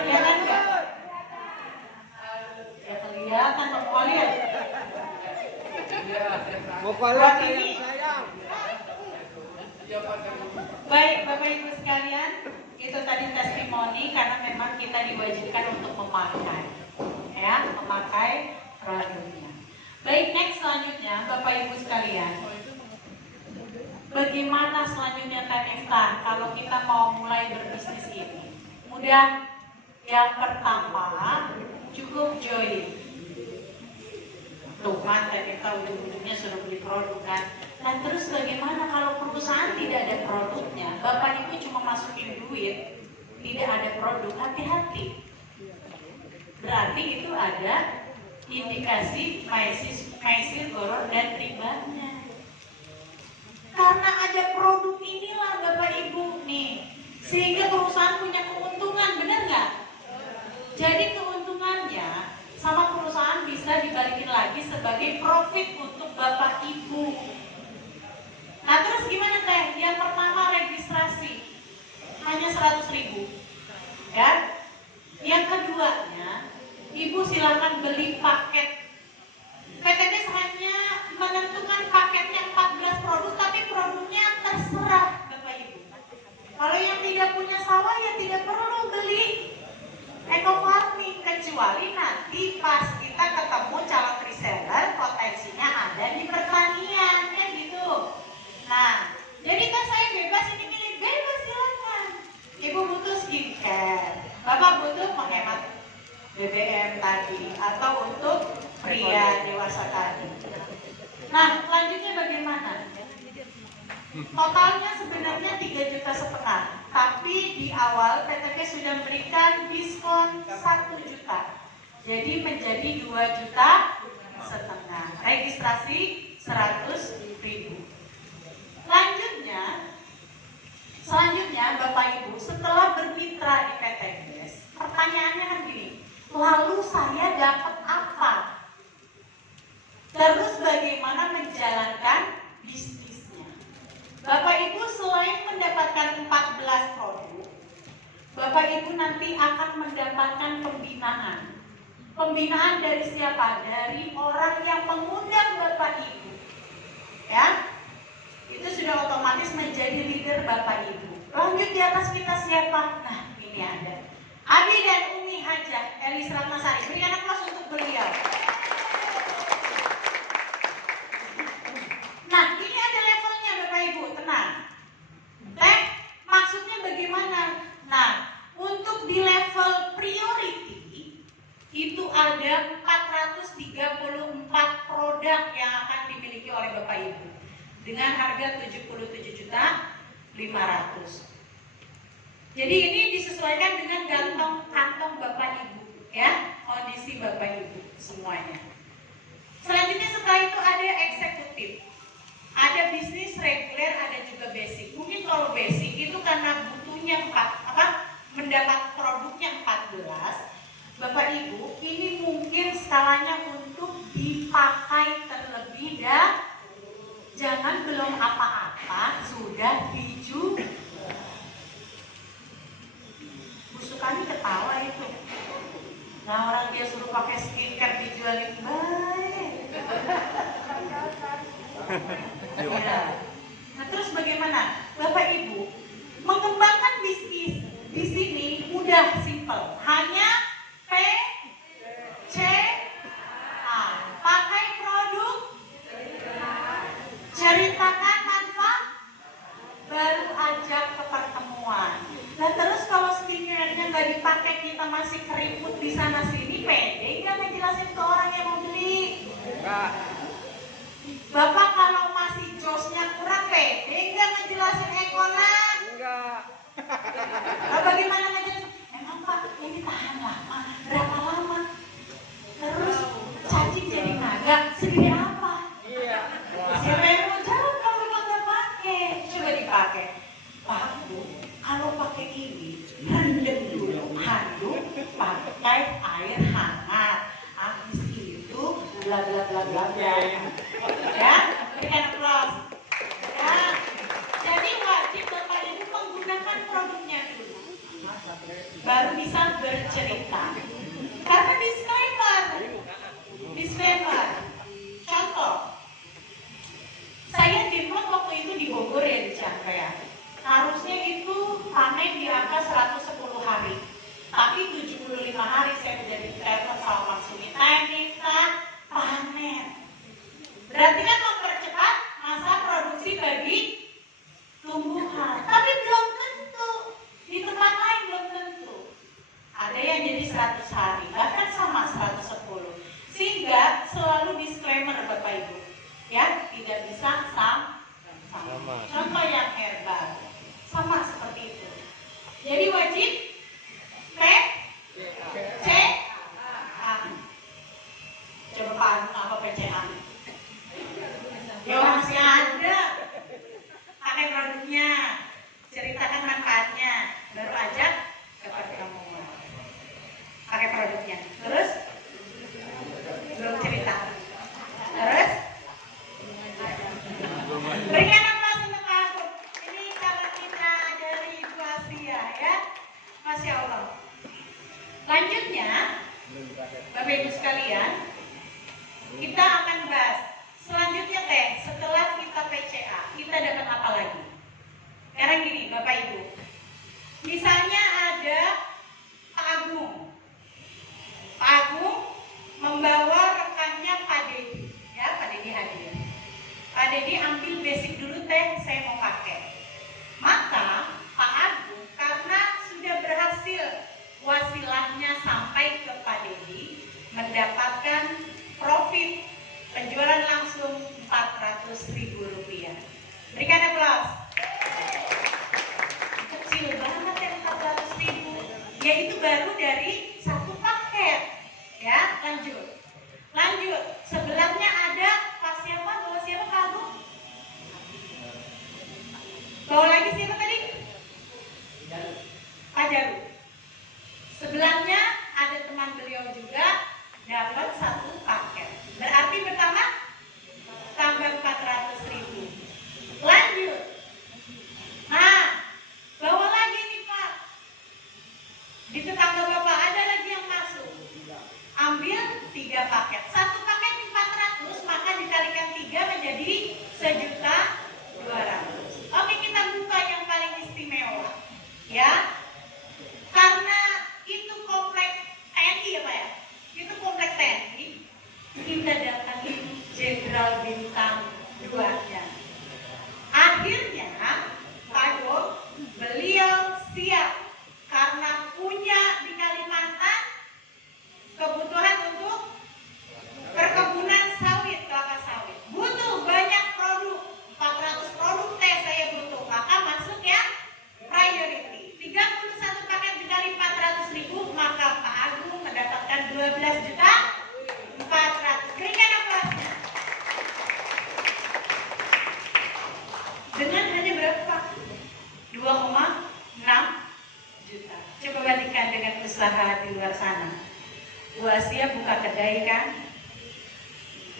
Ya kan enggak? Ya kelihatan Pak Khalil. Mau kolak sayang. Baik Bapak Ibu sekalian, itu tadi testimoni karena memang kita diwajibkan untuk memakai, ya, memakai produknya. Baik, next selanjutnya Bapak Ibu sekalian, bagaimana selanjutnya Tanifta kalau kita mau mulai berbisnis ini? Mudah. Yang pertama cukup join. Tuh kan Tanifta ujung-ujungnya suruh beli produk kan. Dan terus bagaimana kalau perusahaan tidak ada produknya? Bapak Ibu cuma masukin duit, tidak ada produk, hati-hati. Berarti itu ada indikasi maisir, boror, dan ribanya. Karena ada produk inilah Bapak Ibu nih, sehingga perusahaan punya keuntungan, benar nggak? Jadi keuntungannya sama perusahaan bisa dibalikin lagi sebagai profit untuk Bapak Ibu. Nah terus gimana Teh? Yang pertama registrasi hanya 100.000, ya. Yang keduanya, Ibu silakan beli paket. PTBS hanya menentukan paketnya 14 produk, tapi produknya terserah Bapak Ibu. Kalau yang tidak punya sawah ya tidak perlu beli eco farming, kecuali nanti pas kita ketemu calon reseller potensinya ada di pertanian, kan gitu. Nah, jadi kan saya bebas ini milih, bebas silakan. Ibu butuh skincare, Bapak butuh menghemat BBM tadi, atau untuk pria dewasa tadi. Nah, selanjutnya bagaimana? Totalnya sebenarnya 3,5 juta, tapi di awal PTP sudah memberikan diskon 1 juta. Jadi menjadi 2,5 juta. Registrasi 100.000. Selanjutnya Bapak Ibu, setelah bermitra di PTBS, pertanyaannya kan gini, lalu saya dapat apa? Terus bagaimana menjalankan bisnisnya? Bapak Ibu selain mendapatkan 14 produk, Bapak Ibu nanti akan mendapatkan pembinaan. Pembinaan dari siapa? Dari orang yang mengundang Bapak Ibu, ya. Itu sudah otomatis menjadi leader Bapak Ibu. Lanjut di atas kita siapa? Nah, ini ada Abi dan Umi Hajah Elis Ratnasari. Berikan aplaus untuk beliau. Nah, ini ada levelnya Bapak Ibu, tenang. Maksudnya bagaimana? Nah, untuk di level priority itu ada 434 produk yang akan dimiliki oleh Bapak Ibu dengan harga 77.500.000. Jadi ini disesuaikan dengan kantong Bapak Ibu, ya, kondisi Bapak Ibu semuanya. Selanjutnya setelah itu ada eksekutif, ada bisnis reguler, ada juga basic. Mungkin kalau basic itu karena butuhnya mendapat produknya 14, Bapak Ibu, ini mungkin skalanya untuk dipakai terlebih dahulu. Jangan belum apa-apa sudah dijual. Busukannya ketawa itu. Nah, orang dia suruh pakai skincare dijualin baik. Ya. Nah, terus bagaimana? Bapak Ibu, mengembangkan bisnis di sini mudah, simple. Hanya PCA. Pakai produk, ceritakan manfaat, baru ajak ke pertemuan. Nah terus kalau skincare-nya nggak dipakai, kita masih keriput di sana sini, pede nggak ngejelasin ke orang yang mau beli? Enggak. Bapak kalau masih josnya kurang, pede nggak ngejelasin ekonomi? Enggak. Nah, bagaimana ngejelasin? Emang Pak, ini tahan lama, berapa lama? Terus cacing jadi naga, segede apa? Iya. Siapa yang mau jawab kalau nggak pakai? Coba dipakai. Pak Bu, kalau pakai ini rendam dulu handuk pakai air hangat. Habis itu bla bla bla bla bla. Ya, berikan aplaus. Ya, jadi wajib Bapak Ibu menggunakan produknya dulu. baru bisa bercerita. Karena disclaimer. Contoh, saya demo waktu itu di Bogor ya, di Chandra ya. Harusnya itu panen di angka 110 hari. Tapi 75 hari saya menjadi trainer sama Mas Sunita, kita panen. Berarti kan mempercepat masa produksi bagi tumbuhan. Tapi belum tentu. Di tempat lain belum tentu. Ada yang jadi 100 hari, bahkan sama 110. Sehingga selalu disclaimer Bapak Ibu. Ya, tidak bisa sama. Contoh yang herbal. Sama seperti itu. Jadi wajib PCA. Coba Pak Agung apa PCA? Ya masih ada. Pakai produknya, ceritakan manfaatnya, baru ajak ke pertemuan. Pakai produknya. Terus belum cerita. Terus berikan aplaus untuk Pak Agung. Ini kalau kita dari Ibu Asia ya. Masya Allah. Lanjutnya, Bapak Ibu sekalian, kita akan bahas selanjutnya setelah kita PCA, kita dapat apa lagi? Sekarang gini, Bapak Ibu. Misalnya ada Pak Agung. Pak Agung membawa rekannya Pak Dedi. Ya, Pak Dedi hadir. Pak Dedi ambil basic dulu saya mau pakai. Maka Pak Agung karena sudah berhasil wasilahnya sampai ke Pak Dedi, mendapatkan profit penjualan langsung Rp400.000. Berikan aplaus. Kecil banget ya 400.000. Ya itu baru dari satu paket. Ya, lanjut. Sebelahnya ada Pak siapa? Bawa siapa Pak Agung? Bawa lagi siapa tadi? Pak Jaru. Sebelahnya ada teman beliau juga dapat satu paket. Berarti pertama tambah 400.000. Lanjut. Nah, bawa lagi nih Pak. Di tetangga Bapak ada lagi yang masuk. Ambil 3 paket. Satu paket 400, maka dikalikan 3 menjadi 1.200.000. Oke, kita buka yang paling istimewa. Ya. Karena itu komplek TNI ya Pak ya. Itu komplek TNI. Kita datangi Jenderal Bintang 2-nya. Akhirnya Pak Agung, beliau siap karena punya di Kalimantan kebutuhan untuk perkebunan sawit, kelapa sawit. Butuh banyak produk, 400 produk saya butuh. Maka masuk ya priority. 31 paket dikali 400.000, maka Pak Agung mendapatkan 12.400.000. Berikan aplausnya. Dengan hanya berapa Pak? 2,6 juta. Coba bandingkan dengan usaha di luar sana. Bu Asia buka kedai kan,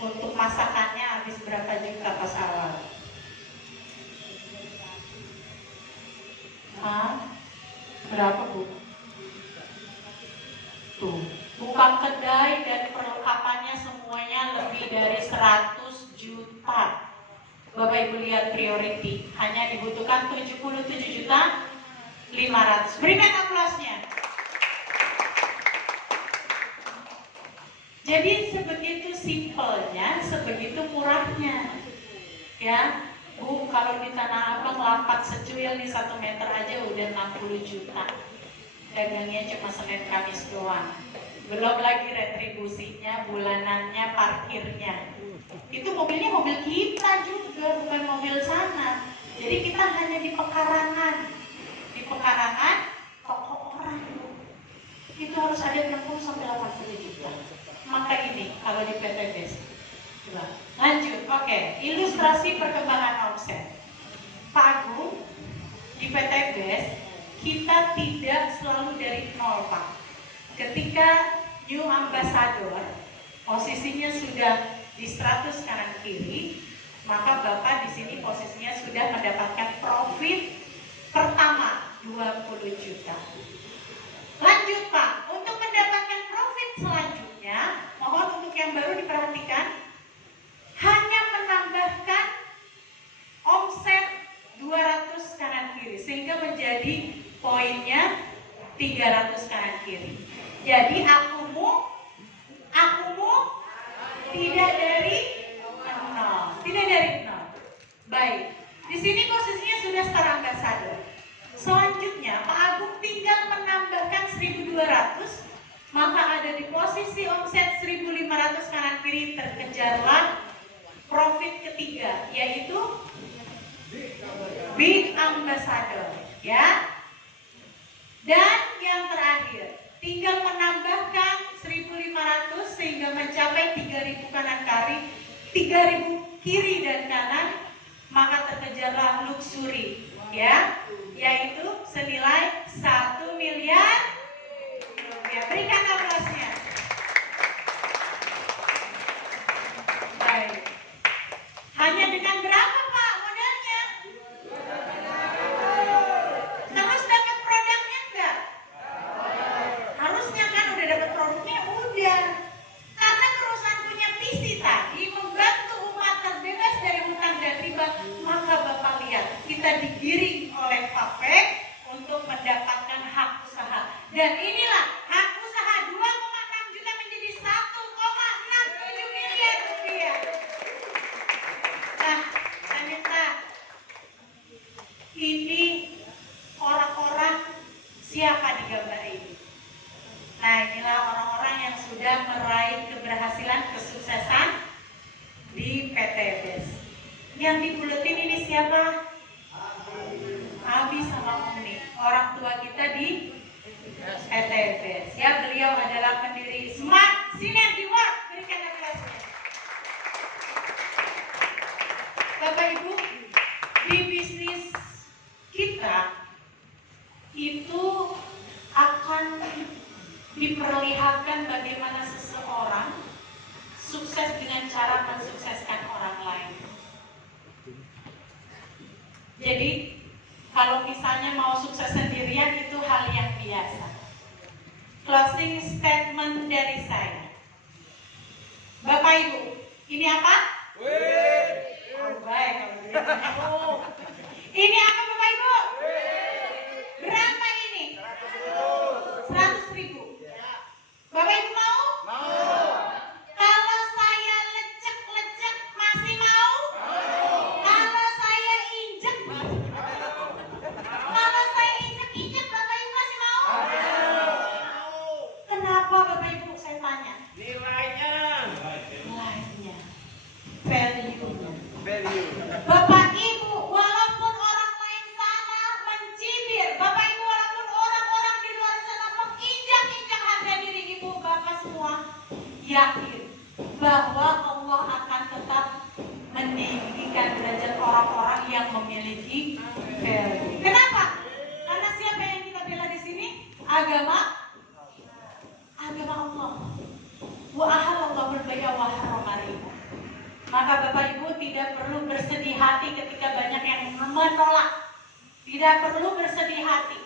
untuk masakannya habis berapa juta pas awal? Berapa Bu? Tuh, buka kedai dan perlengkapannya semuanya lebih dari 100 juta. Bapak Ibu lihat priority, hanya dibutuhkan 77.500.000. Berikan aplausnya. Jadi sebegitu simpelnya, sebegitu murahnya. Ya, Bu, kalau di Tanah Abang lapak secuil di 1 meter aja udah 60 juta. Dagangnya cuma Senin Kamis doang. Belum lagi retribusinya, bulanannya, parkirnya. Itu mobilnya mobil kita juga, bukan mobil sana. Jadi kita hanya di pekarangan. Di pekarangan toko orang. Itu harus ada 60-80 juta. Maka ini kalau di PT BES. Coba lanjut. Oke, ilustrasi perkembangan omset. Pak Agung, di PT BES kita tidak selalu dari nol Pak. Ketika new ambassador posisinya sudah di 100 kanan kiri, maka Bapak di sini posisinya sudah mendapatkan profit pertama 20 juta. Lanjut Pak, untuk mendapatkan profit selanjutnya, mohon untuk yang baru diperhatikan, hanya menambahkan omset 200 kanan kiri, sehingga menjadi poinnya 300 kanan kiri. Jadi akumu tidak dari nol. Baik, di sini posisinya sudah star ambassador. Selanjutnya Pak Agung tinggal menambahkan 1.200, maka ada di posisi omset 1.500 kanan kiri, terkejarlah profit ketiga, yaitu Big Ambassador, ya. Dan yang terakhir, tinggal menambahkan 1.500 sehingga mencapai 3.000 kanan kiri, 3.000 kiri dan kanan, maka terkejarlah luxury, ya, yaitu senilai 1 miliar rupiah. Berikan aplausnya. Baik. Hanya dengan berapa Pak modalnya? Terus dapat produknya enggak? Harusnya kan udah dapat produknya, udah. Karena perusahaan punya visi tadi membantu umat terbebas dari hutang dan riba, maka Bapak lihat kita digiring oleh FAPEK untuk mendapatkan hak usaha. Dan inilah hak usaha 2,6 juta menjadi 1,67 miliar rupiah. Nah, saya minta ini orang-orang siapa di gambar ini? Nah, inilah orang-orang yang sudah meraih keberhasilan, kesuksesan di PT BES. Yang dibuletin ini siapa? Abi sama Umi, orang tua kita di PT BES. Ya, beliau adalah pendiri Smart Synergy Work. Berikan aplausnya. Bapak Ibu, di bisnis kita itu akan diperlihatkan bagaimana seseorang sukses dengan cara mensukseskan orang lain. Jadi kalau misalnya mau sukses sendirian itu hal yang biasa. Closing statement dari saya, Bapak Ibu, ini apa? Oh, baik. Ini apa Bapak Ibu? Berapa ini? 100.000. Bapak Ibu mau? Kalau saya lecek-lecek masih mau? Kalau saya injek? Kalau saya injek-injek Bapak Ibu masih mau? Kenapa Bapak Ibu saya tanya? Nilainya. Value. Bapak Ibu, walaupun orang lain sana mencibir, Bapak Ibu, walaupun orang-orang di luar sana menginjak-injak harga diri Ibu, Bapak semua yakin bahwa Allah akan tetap meninggikan derajat orang-orang yang memiliki value. Kenapa? Karena siapa yang kita bela di sini? Agama Allah. Wa ahallallahu al-bai'a wa harrama riba. Maka Bapak Ibu tidak perlu bersedih hati ketika banyak yang menolak. Tidak perlu bersedih hati,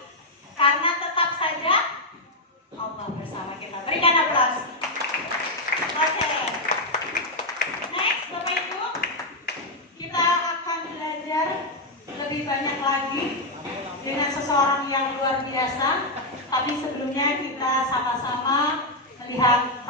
karena tetap saja Allah bersama kita. Berikan aplaus. Oke. Next Bapak Ibu, kita akan belajar lebih banyak lagi dengan seseorang yang luar biasa. Tapi sebelumnya kita sama-sama melihat